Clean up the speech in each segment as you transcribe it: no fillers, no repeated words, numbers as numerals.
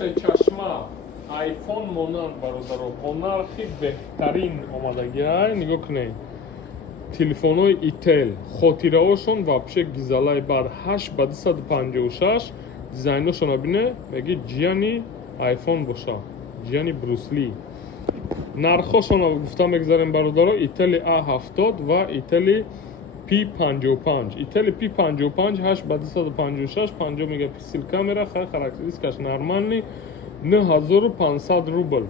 се чашма айфон монанд бародаро бо нархи беҳтарин омадагиай нигоҳ кунед. Телефонои Itel хотираошон вообще гизалай бар 8 ба 256 дизайношон бине меги ҷияни айфон боша ҷияни брусли. нархошон гуфта мегзарем бародаро Itel A70 ва Itel P55. Itel P55 8 ба 256 50 мегапиксел камера характеристикаш нормальный 9500 рубл.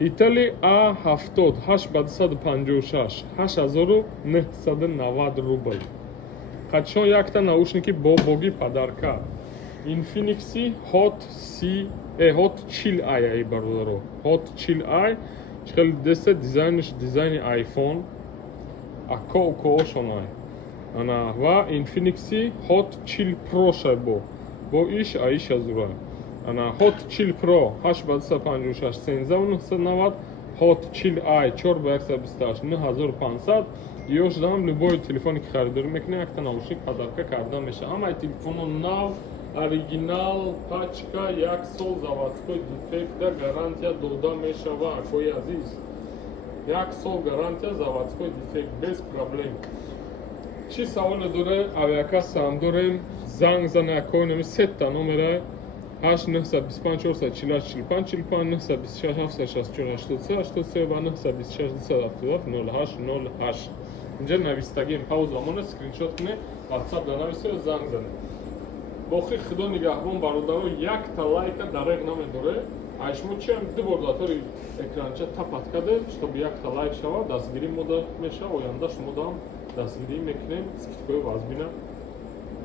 Itel A70 8 ба 256 8990 рубл. Качон якта наушники бо боги падарка Infinix Hot Chill Eye бародаро Hot Chill Eye хеле деста дизайнш дизайни iPhone акоошонай ана ва Infinix Hot Chill Pro шайбо бо иш аиша зура ана Hot Chill Pro 8 ба 256 13990 Hot Chill Eye 4 ба 128 9500 ёш дам любой телефони ки харидорӣ мекунед якта наушник падарка карда меша ҳамаи телефоно нав оригинал пачка 1 сол заводской дефекта гарантия дода мешава акои азиз 1 сол гарантия заводской дефект без проблем. Чӣ саволе доре авиакассаам дорем занг зане акои нами сетта номера 8925 448 45 45 926 764 83 83 ва 926 277 08 08 инҷа навистагим пауза монда скриншот кунед WhatsApp данависед занг занед. бохи худо нигаҳбон бародаро якта лайка дареғ намедоре ай шумо чиам ду бор датори экранча тапат каде чтобы якта лайк шава дастгирӣ мода меша оянда шумо дам дастгирӣ мекунем скидкои вазбина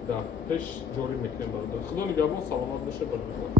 да пеш ҷорӣ мекунем бародаро. худо нигаҳбон саломат боше бародаро.